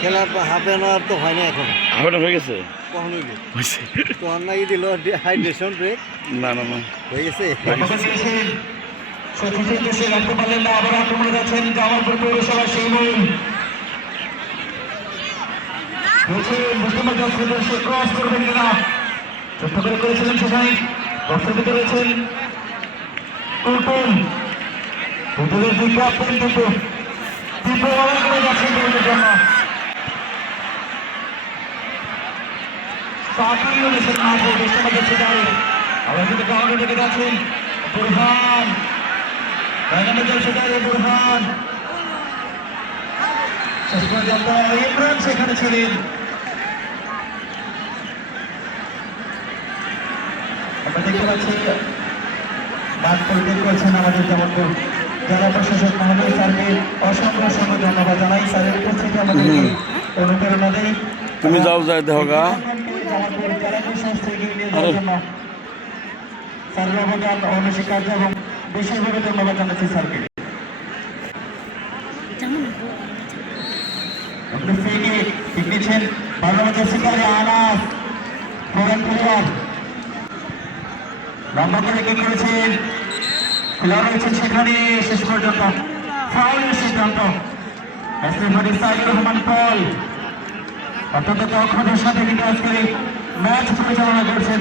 খেলা half an hour তো হয় না এখন। হাফটা হয়ে গেছে? কখন হইবে? হয়েছে। তোমার নাকি দিল হাইড্রেশন ব্রেক? না না না হয়ে গেছে? সতীশের দেশে রাখতে পারলেন না, আবার আক্রমণে যাচ্ছেন জামালপুর পৌরসভা শিমুল। সে ক্রস করবেন কিনা ছোট্ট করে করেছিলেন সেখানে বক্সের ভিতরে রয়েছেন টুটুল। টুটুলের দুই ক্যাপ্টেন কিন্তু তীব্র লড়াই করে যাচ্ছেন গোলের জন্য। আবার কিন্তু গ্রাউন্ডে ঢেকে যাচ্ছেন বুরহান। বুরহান শেষ পর্যন্ত ইমরান সেখানে ছিলেন। আমরা দেখতে পাচ্ছি মাঠ পরিত্যাগ করছেন আমাদের জামালপুর জেলা প্রশাসক মহোদয়। স্যারকে অসংখ্য অসংখ্য ধন্যবাদ জানাই। স্যারের উপস্থিতি আমাদেরকে অনুপ্রেরণা দেয়। তুমি যাও যাই দেখো গা। স্যারের অবদান অনস্বীকার্য এবং বিশেষভাবে ধন্যবাদ জানাচ্ছি স্যারকে। নিচ্ছেন বাংলাদেশ শিকারী আনাস ফোরান প্লেয়ার লম্বা করে কি করেছেন, খোলা রয়েছেন সেখানে। শেষ পর্যন্ত ফাউলের সিদ্ধান্ত। সাইদুর রহমান পল অত্যন্ত দক্ষতার সাথে কিন্তু আজকে ম্যাচ পরিচালনা করছেন।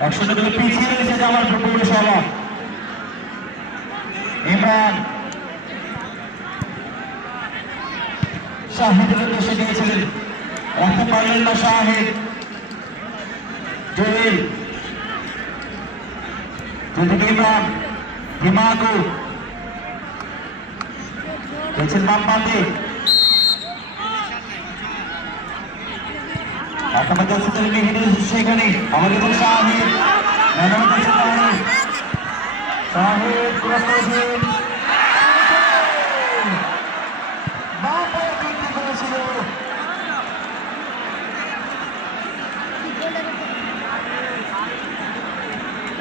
100 গোলে পিছিয়ে রয়েছে জামালপুর পৌরসভা। ইমরান শাহিদের উদ্দেশ্যে দিয়েছিলেন, রাখতে পারলেন না শাহিদ। জহির ইমরান হিমাকু দিয়েছেন বাম পাতে। সেখানে আমাদের শাহিদ শাহিদ ক্রস করেছেন।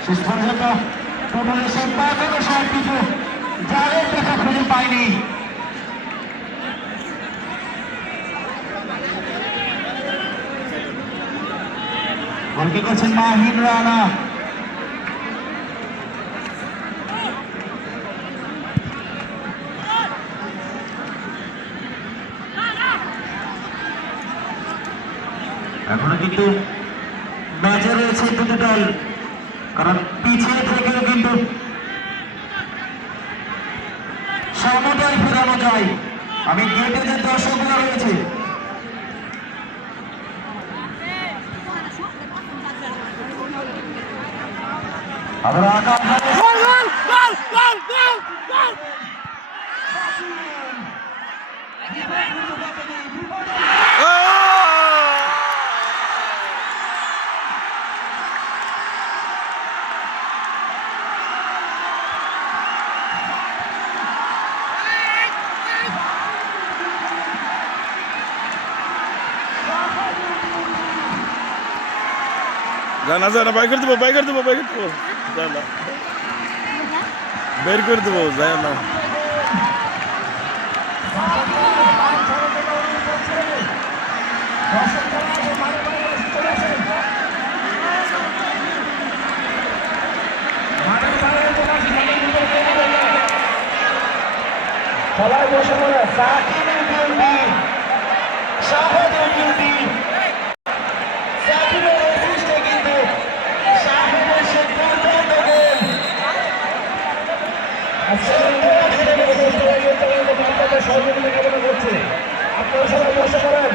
শেষ পর্যন্ত টোটালে সে পাঁচজনের সব কিছু যাদের দেখা খুঁজে পায়নি। গোলকি করছেন মাহিন রানা। এখনো কিন্তু ম্যাচে রয়েছে দুটি দল, কারণ পিছিয়ে থেকেও কিন্তু সমতায় ফেরানো যায়। আমি গেটে যে দর্শকরা রয়েছে আমরা জানা জানা বাই করে দেবো জানা বের করে দেবো যায় না। খেলায় বসে পড়ে সাকিবের ডিউটি, শাহেদের ডিউটি। সাকিবের অ্যাসিস্টে কিন্তু শাহেদের সে দুর্দান্ত গোল। আপনাদের সহযোগিতা কামনা করছে। আপনারা সবাই বসে পড়েন,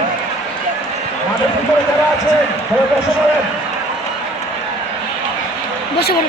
মাঠের ভিতরে যারা আছেন সবাই বসে পড়েন। বসে পড়ে